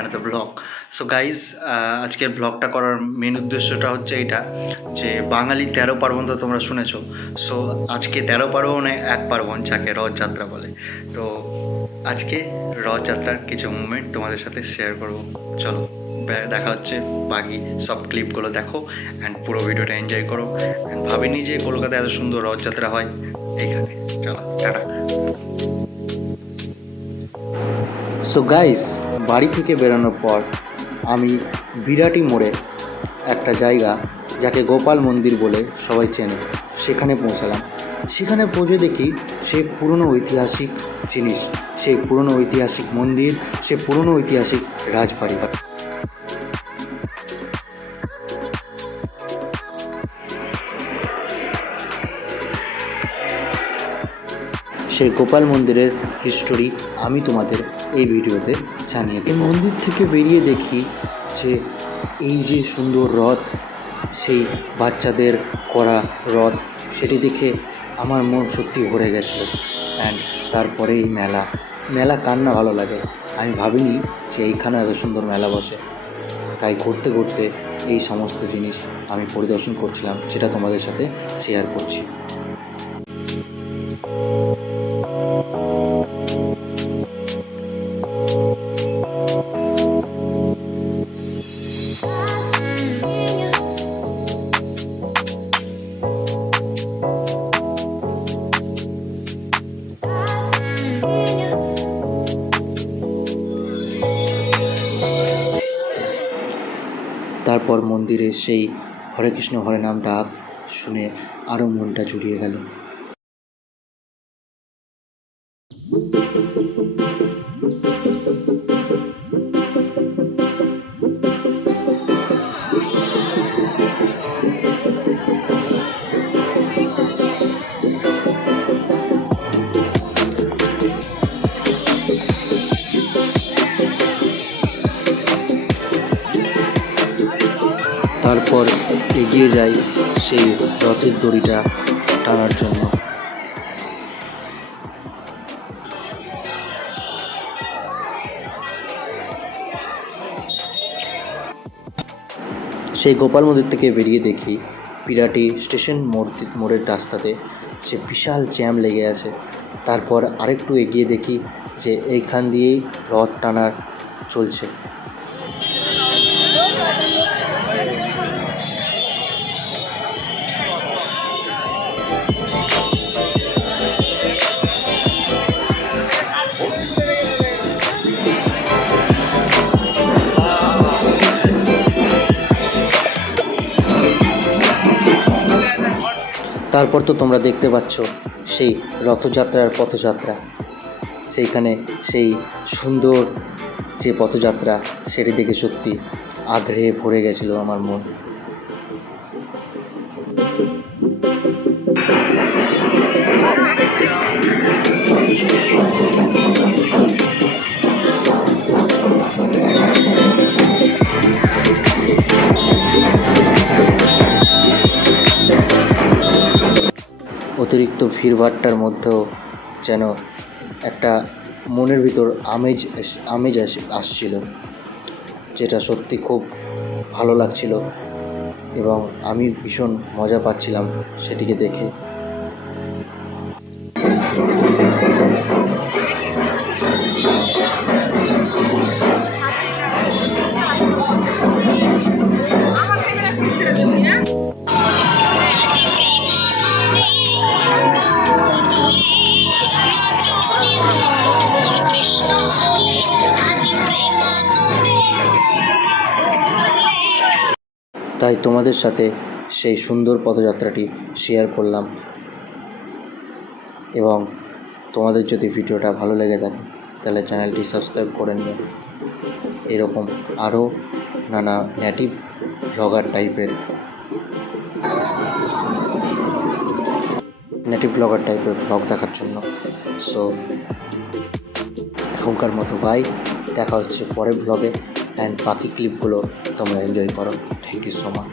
another vlog. So guys, আজকের ব্লগটা করার মেন উদ্দেশ্যটা হচ্ছে এইটা যে বাঙালি 13 পার্বণ তো তোমরা শুনেছো। সো আজকে 13 পার্বণে এক পার্বণ যাকে রথযাত্রা বলে। তো আজকে রথযাত্রার কিছু মুভমেন্ট তোমাদের সাথে শেয়ার করব। চলো দেখা হচ্ছে, বাকি সব ক্লিপগুলো দেখো অ্যান্ড পুরো ভিডিওটা এনজয় করো। অ্যান্ড ভাবিনি যে কলকাতায় এত সুন্দর রথযাত্রা হয় এইখানে। চলো টাটা। সো গাইস, বাড়ি থেকে বেরোনোর পর আমি বিরাটি মোড়ে একটা জায়গা যাকে গোপাল মন্দির বলে সবাই চেনে, সেখানে পৌঁছালাম। সেখানে পৌঁছে দেখি সেই পুরনো ঐতিহাসিক জিনিস, সেই পুরনো ঐতিহাসিক মন্দির, সে পুরনো ঐতিহাসিক রাজবাড়ি। সেই গোপাল মন্দিরের হিস্টোরি আমি তোমাদের এই ভিডিওতে জানিয়ে দিই। মন্দির থেকে বেরিয়ে দেখি যে এই যে সুন্দর রথ, সেই বাচ্চাদের করা রথ, সেটি দেখে আমার মন সত্যি ভরে গেছিলো। অ্যান্ড তারপরে এই মেলা কার না ভালো লাগে। আমি ভাবিনি যে এইখানে এত সুন্দর মেলা বসে, তাই ঘুরতে ঘুরতে এই সমস্ত জিনিস আমি পরিদর্শন করছিলাম, সেটা তোমাদের সাথে শেয়ার করছি। তারপর মন্দিরে সেই হরে কৃষ্ণ হরে নাম ডাক শুনে আরও মনটা জুড়িয়ে গেল। তারপর এগিয়ে যাই সেই রথের দড়িটা টানার জন্য। সেই গোপাল মন্দির থেকে বেরিয়ে দেখি বিরাটি স্টেশন মোড়ের রাস্তাতে সে বিশাল জ্যাম লেগে আছে। তারপর আরেকটু এগিয়ে দেখি যে এইখান দিয়েই রথ টানার চলছে। তারপর তো তোমরা দেখতে পাচ্ছ সেই রথযাত্রার পথযাত্রা। সেইখানে সেই সুন্দর যে পথযাত্রা, সেটি দেখে সত্যি আগ্রহে ভরে গেছিল আমার মন। অতিরিক্ত ভিড়ভাট্টার মধ্যেও যেন একটা মনের ভিতর আমেজ আসছিল, যেটা সত্যি খুব ভালো লাগছিল এবং আমি ভীষণ মজা পাচ্ছিলাম সেটিকে দেখে। তাই তোমাদের সাথে সেই সুন্দর পদযাত্রাটি শেয়ার করলাম। এবং তোমাদের যদি ভিডিওটা ভালো লেগে থাকে তাহলে চ্যানেলটি সাবস্ক্রাইব করে নিও। এরকম আরও নানা নেটিভ ব্লগার টাইপের ব্লগ দেখার জন্য। সো এখনকার মতো বাই, দেখা হচ্ছে পরের ব্লগে। অ্যান্ড বাকি ক্লিপগুলো তোমরা এনজয় করো। Thank you so much.